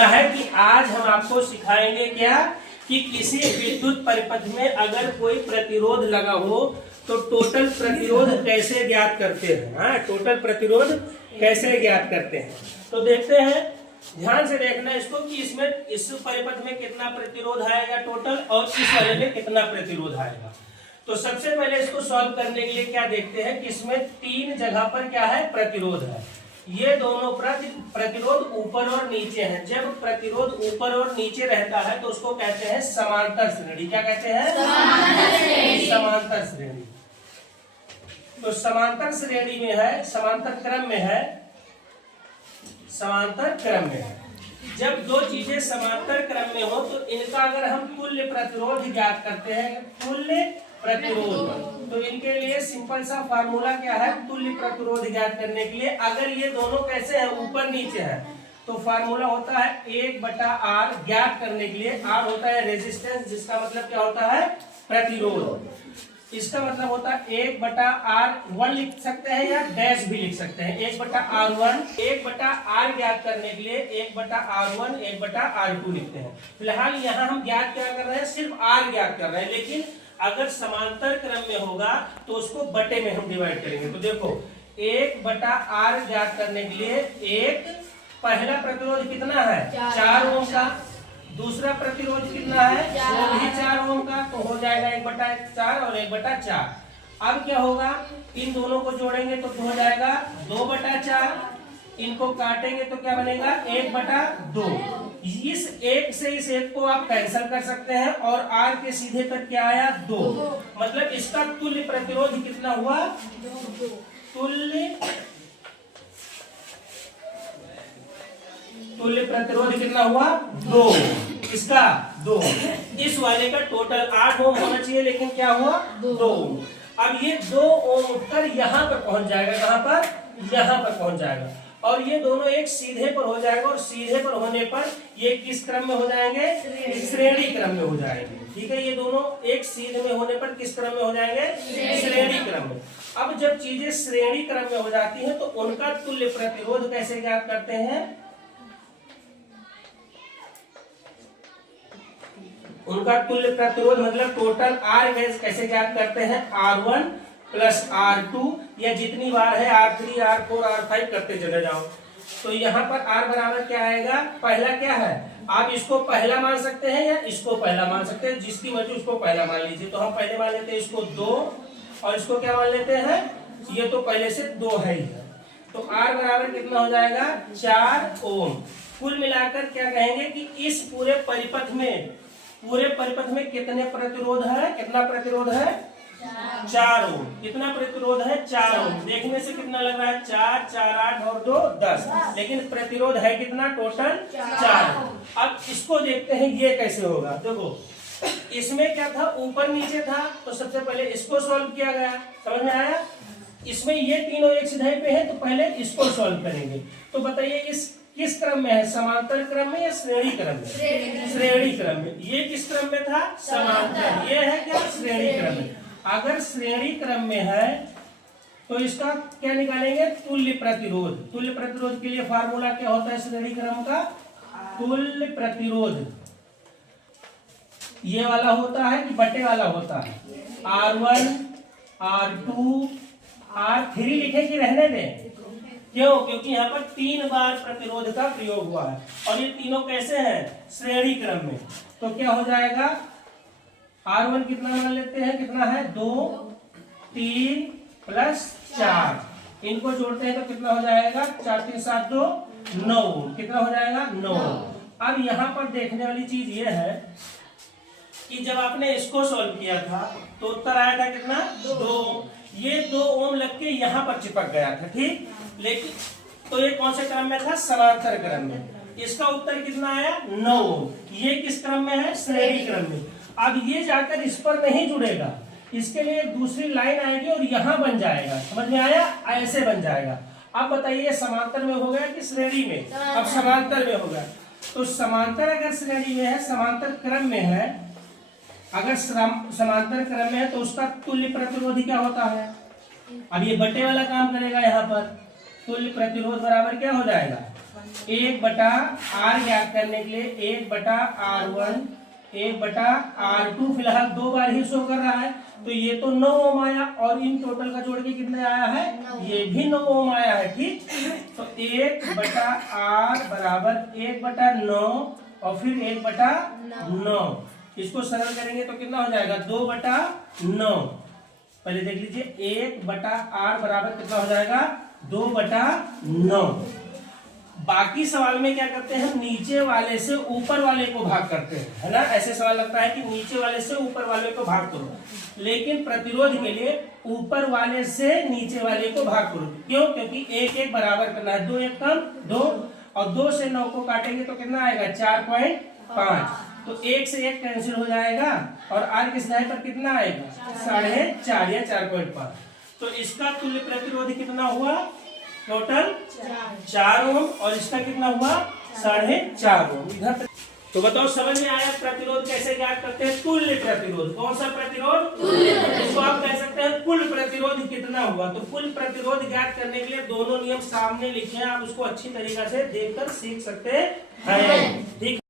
क्या है कि आज हम आपको सिखाएंगे क्या कि किसी विद्युत परिपथ में अगर कोई प्रतिरोध लगा हो तो टोटल प्रतिरोध कैसे ज्ञात करते हैं। हाँ, टोटल प्रतिरोध कैसे ज्ञात करते हैं। तो देखते हैं, ध्यान से देखना इसको कि इसमें इस परिपथ में कितना प्रतिरोध आएगा टोटल और इस वाले में कितना प्रतिरोध आएगा। तो सबसे पहले इसको सॉल्व करने के लिए क्या देखते हैं कि इसमें तीन जगह पर क्या है प्रतिरोध है। ये दोनों प्रतिरोध ऊपर और नीचे हैं। जब प्रतिरोध ऊपर और नीचे रहता है तो उसको कहते हैं समांतर श्रेणी। क्या कहते हैं? समांतर श्रेणी। तो समांतर श्रेणी में है, समांतर क्रम में है, समांतर क्रम में है। जब दो चीजें समांतर क्रम में हो तो इनका अगर हम तुल्य प्रतिरोध ज्ञात करते हैं, तुल्य प्रतिरोध, तो इनके लिए सिंपल सा फार्मूला क्या है तुल्य प्रतिरोध ज्ञात करने के लिए। अगर ये दोनों कैसे हैं, ऊपर नीचे है, तो फार्मूला होता है 1/r। ज्ञात करने के लिए r होता है रेजिस्टेंस, जिसका मतलब क्या होता है प्रतिरोध। इसका मतलब होता है 1/r1 लिख सकते हैं या डैश भी लिख सकते हैं। 1/r1, 1/r ज्ञात करने के लिए 1/r1, 1/r2 लिखते हैं। फिलहाल यहाँ हम ज्ञात क्या कर रहे हैं, सिर्फ r ज्ञात कर रहे हैं। लेकिन अगर समांतर क्रम में होगा तो उसको बटे में हम डिवाइड करेंगे। तो देखो 1/r ज्ञात करने के लिए एक पहला प्रतिरोध कितना है 4 ओम का, दूसरा प्रतिरोध कितना है वो भी 4 ओम का, तो हो जाएगा 1/4 और 1/4। अब क्या होगा, इन दोनों को जोड़ेंगे तो हो जाएगा 2/4। इनको काटेंगे तो क्या बनेगा 1/2। इस एक से इस एक को आप कैंसिल कर सकते हैं और r के सीधे पर क्या आया 2। मतलब इसका तुल्य प्रतिरोध कितना हुआ, तुल्य प्रतिरोध कितना हुआ 2। इसका 2। इस वाले का टोटल 8 ओम होना चाहिए, लेकिन क्या हुआ 2 ओम। अब ये 2 ओम उठकर यहाँ पर पहुंच जाएगा, कहां पर, यहाँ पर पहुंच जाएगा। और ये दोनों एक सीधे पर हो जाएगा, और सीधे पर होने पर ये किस क्रम में हो जाएंगे, श्रेणी क्रम में हो जाएंगे। ठीक है, ये दोनों एक सीधे में होने पर किस क्रम में हो जाएंगे, श्रेणी क्रम में। अब जब चीजें श्रेणी क्रम में हो जाती हैं तो उनका तुल्य प्रतिरोध कैसे ज्ञात करते हैं, उनका तुल्य प्रतिरोध मतलब टोटल R कैसे ज्ञात करते हैं, R1 प्लस R2, या जितनी बार है R3, R4, R5 करते चले जाओ। तो यहाँ पर R बराबर क्या आएगा, पहला क्या है, आप इसको पहला मान सकते हैं या इसको पहला मान सकते हैं, जिसकी मर्जी उसको पहला मान लीजिए। तो हम पहले मान लेते हैं इसको 2, और इसको क्या मान लेते हैं, ये तो पहले से 2 है ही है। तो R बराबर कितना हो जाएगा 4 ओम। कुल मिलाकर क्या कहेंगे कि इस पूरे परिपथ में कितने प्रतिरोध है, कितना प्रतिरोध है 4 ओम। कितना प्रतिरोध है 4 ओम। देखने से कितना लग रहा है 4, 4, 8 और 2 10, लेकिन प्रतिरोध है कितना टोटल 4। अब इसको देखते हैं ये कैसे होगा। देखो इसमें क्या था, ऊपर नीचे था, तो सबसे पहले इसको सॉल्व किया गया, समझ में आया। इसमें ये तीनों एक सिधाई पे है, तो पहले इसको सॉल्व करेंगे। तो बताइए इस किस क्रम में है, समांतर क्रम में या श्रेणी क्रम में, श्रेणी क्रम में। ये किस क्रम में था, समांतर, ये है क्या श्रेणी क्रम में। अगर श्रेणी क्रम में है तो इसका क्या निकालेंगे, तुल्य प्रतिरोध। तुल्य प्रतिरोध के लिए फार्मूला क्या होता है श्रेणी क्रम का, तुल्य प्रतिरोध ये वाला होता है कि बटे वाला होता है, R1, R2, R3 लिखे कि रहने दें, क्यों, क्योंकि यहाँ पर 3 बार प्रतिरोध का प्रयोग हुआ है और ये तीनों कैसे हैं, श्रेणी क्रम में। तो क्या हो जाएगा, R1 कितना मान लेते हैं, कितना है 2, 3 प्लस 4, इनको जोड़ते हैं तो कितना हो जाएगा 4, 3, 7, 2, 9। कितना हो जाएगा 9। अब यहाँ पर देखने वाली चीज ये है कि जब आपने इसको सॉल्व किया था तो उत्तर आया था कितना 2। ये 2 ओम लग के यहाँ पर चिपक गया था, ठीक। लेकिन तो ये कौन से क्रम में था, समांतर क्रम में। इसका उत्तर कितना आया 9 ओम। ये किस क्रम में है, श्रेणी क्रम में। अब ये जाकर इस पर नहीं जुड़ेगा, इसके लिए दूसरी लाइन आएगी और यहाँ बन जाएगा, समझ में आया, ऐसे बन जाएगा। अब बताइए समांतर में हो गया कि श्रेणी में, अब समांतर में होगा। तो समांतर अगर श्रेणी में है, समांतर क्रम में है, अगर समांतर क्रम में है तो उसका तुल्य प्रतिरोध क्या होता है। अब ये बटे वाला काम करेगा, यहाँ पर तुल्य प्रतिरोध बराबर क्या हो जाएगा 1/r ज्ञात करने के लिए 1/r1 1/r2 फिलहाल 2 बार ही शो कर रहा है, तो ये तो 9 ओम आया, और इन टोटल का जोड़ के कितने आया है, ये भी 9 ओम आया है। ठीक, तो 1/r बराबर 1/9 और फिर 1/9, इसको सरल करेंगे तो कितना हो जाएगा 2/9। पहले देख लीजिए 1/r बराबर कितना हो जाएगा 2/9। बाकी सवाल में क्या करते हैं, नीचे वाले से ऊपर वाले को भाग करते हैं, है ना। ऐसे सवाल लगता है कि नीचे वाले से ऊपर वाले को भाग करो, लेकिन प्रतिरोध के लिए ऊपर वाले से नीचे वाले को भाग करो। क्यों? क्योंकि 1 बराबर करना है, 2 1 कम 2, और 2 से 9 को काटेंगे तो कितना आएगा 4.5, तो 1 से 1 कैंसिल हो जाएगा, और आर की सहाय पर कितना आएगा 4.5 या 4.5। तो इसका तुल्य प्रतिरोध कितना हुआ टोटल 4 ओम, और इसका कितना हुआ 4.5 ओम। इधर तो बताओ समझ में आया प्रतिरोध कैसे ज्ञात करते हैं, तुल्य प्रतिरोध। कौन सा प्रतिरोध, इसको आप कह सकते हैं कुल प्रतिरोध कितना हुआ। तो कुल प्रतिरोध ज्ञात करने के लिए दोनों नियम सामने लिखे हैं, आप उसको अच्छी तरीके से देखकर सीख सकते हैं। ठीक।